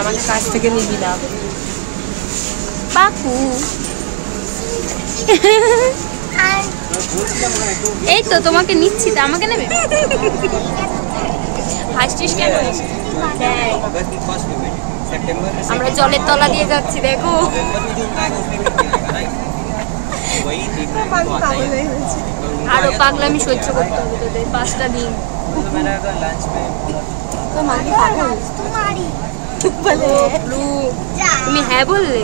আমাকে কাছ থেকে নিবি না পাকু। এই তো তোমাকে নিচ্ছি, তা আমাকে নেবে? হাসছিস কেন? আমরা জলের তলা দিয়ে যাচ্ছি, দেখো। আরো পাগলামি সহ্য করতে হবে তোদের 5টা দিন। তুমি হ্যাঁ বললে,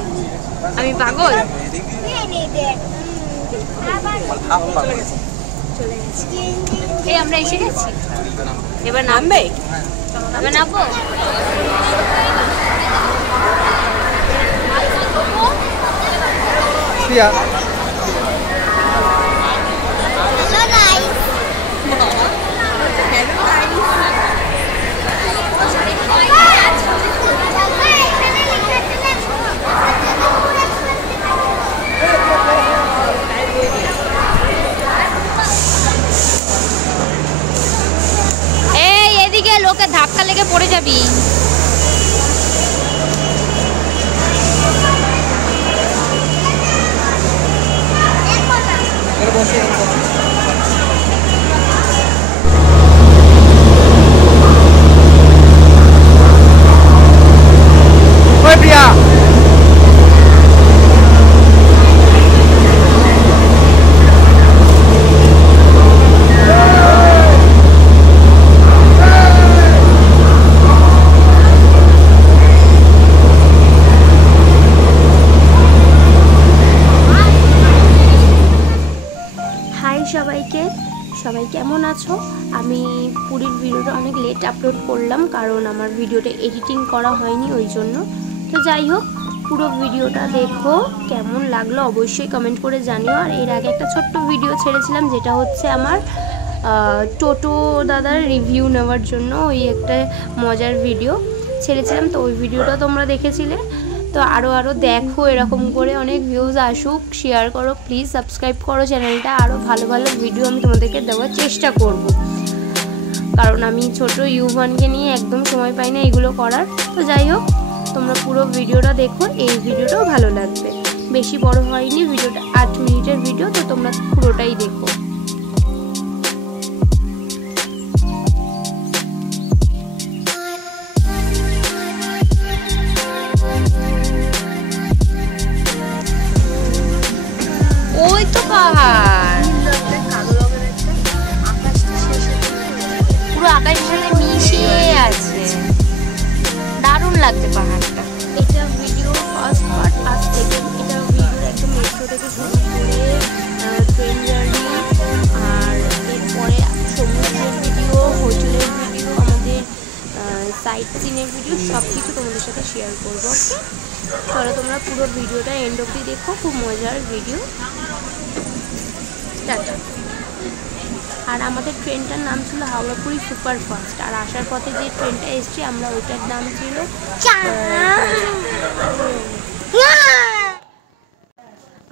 আমি পাগল। এই আমরা এসে গেছি, এবার নামবে? এবার নামবো। লোকে ধাক্কা লেগে পড়ে যাবি। সবাই কেমন আছো? আমি পুরীর ভিডিওটা অনেক লেট আপলোড করলাম, কারণ আমার ভিডিওটা এডিটিং করা হয়নি ওই জন্য। তো যাই হোক, পুরো ভিডিওটা দেখো, কেমন লাগলো অবশ্যই কমেন্ট করে জানিও। আর এর আগে একটা ছোট্ট ভিডিও ছেড়েছিলাম, যেটা হচ্ছে আমার টোটো দাদার রিভিউ নেওয়ার জন্য ওই একটা মজার ভিডিও ছেড়েছিলাম। তো ওই ভিডিওটা তোমরা দেখেছিলে। তো আরও দেখো, এরকম করে অনেক ভিউজ আসুক, শেয়ার করো প্লিজ, সাবস্ক্রাইব করো চ্যানেলটা। আরও ভালো ভালো ভিডিও আমি তোমাদেরকে দেওয়ার চেষ্টা করব, কারণ আমি ছোট ইউভানকে নিয়ে একদম সময় পাই না এগুলো করার। তো যাই হোক, তোমরা পুরো ভিডিওটা দেখো, এই ভিডিওটাও ভালো লাগবে। বেশি বড় হয়নি ভিডিওটা, 8 মিনিটের ভিডিও, তো তোমরা পুরোটাই দেখো। ওই তো পাহাড়, পুরো আকাশের সাথে মিশিয়ে আছে, দারুণ লাগছে পাহাড়টা। এটা ভিডিও ফার্স্ট পার্ট, আর সেকেন্ড এটা ভিডিও একদম মেট্রো থেকে শুরু করে ট্রেন জার্নি, আর এরপরে সমুদ্রের ভিডিও, হোটেলের ভিডিও, আমাদের সাইট সিনের ভিডিও, সব কিছু তোমাদের সাথে শেয়ার করবো। চলো তোমরা পুরো ভিডিওটা এন্ড অবধি দেখো, খুব মজার ভিডিও। টাটা। আর আমাদের ট্রেনটার নাম ছিল হাওড়া-পুরী সুপারফাস্ট, আর আসার পথে যে ট্রেনটা এসছি আমরা, ওইটার নাম ছিল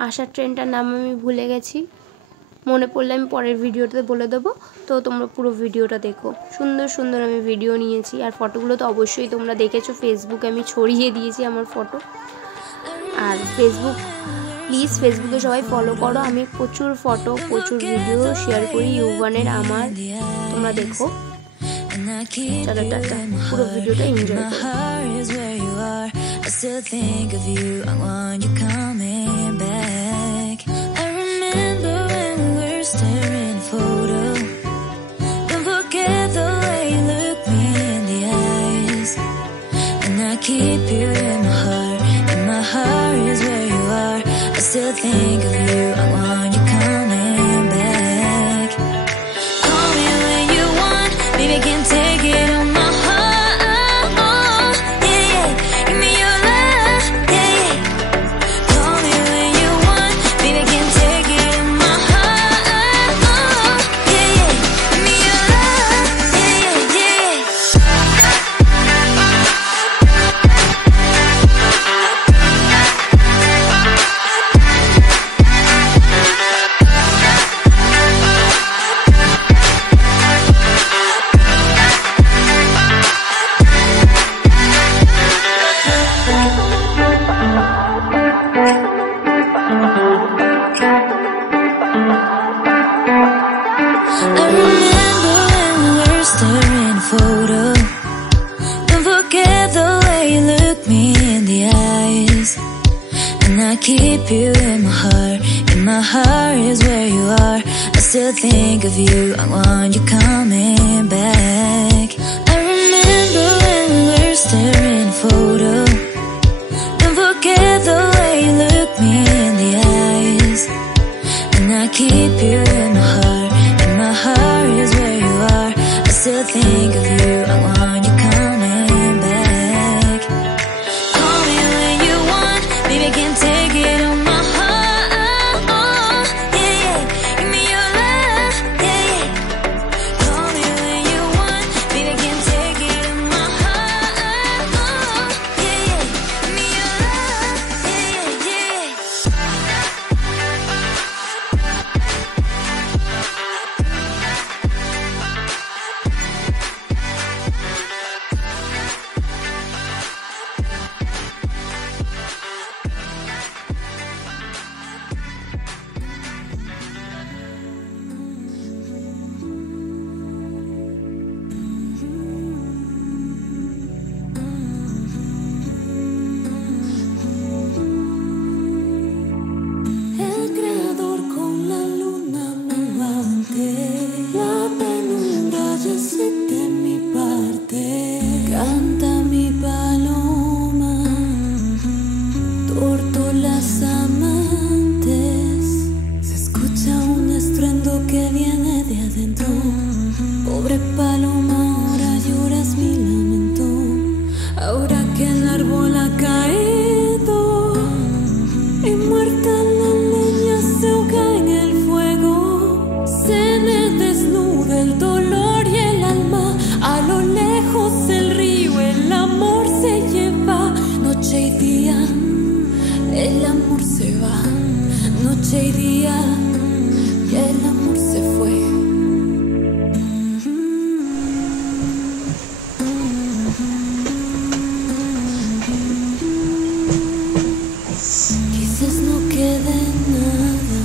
আসার ট্রেনটার নাম আমি ভুলে গেছি, মনে পড়লে আমি পরের ভিডিওতে বলে দেবো। তো তোমরা পুরো ভিডিওটা দেখো, সুন্দর সুন্দর আমি ভিডিও নিয়েছি। আর ফটোগুলো তো অবশ্যই তোমরা দেখেছো, ফেসবুকে আমি ছড়িয়ে দিয়েছি আমার ফটো। আর প্লিজ ফেসবুকে সবাই ফলো করো, আমি প্রচুর ফটো, প্রচুর ভিডিও শেয়ার করি ইউভানের আমার, তোমরা দেখো। চলো টাটা, পুরো ভিডিওটা enjoy still think of you, I want you coming back. Call me when you want, baby, can take it on my heart, yeah, yeah. Give me your love, yeah, yeah. Call me when you want. I remember when we were staring a photo. Don't forget the way you look me in the eyes. And I keep you in my heart. In my heart is where you are. I still think of you. I want you coming back. I remember when we were staring a photo. Don't forget the way you look me in the eyes. And I keep you in my heart. In my heart is where you are. I still think of you. I want you coming back. Call me when you want. Baby, I can't take it on my heart. Yeah, yeah. Give me your love. Yeah, yeah. Call me when you want. Baby, I can't take it on my heart. Yeah, yeah. Give me your love. Yeah, yeah, yeah. El creador con la luna menguante, la penumbra ya sé de mi parte. Canta mi paloma, tortolas amantes. Se escucha un estruendo que viene de adentro. Pobre paloma, ahora lloras mi lamento. Ahora que el árbol ha caído y muerta la leña se ahoga en el fuego, se me desnuda el dolor y el alma. A lo lejos el río, el amor se lleva. Noche y día, el amor se va. Noche y día, y el amor se fue. Quizás no quede nada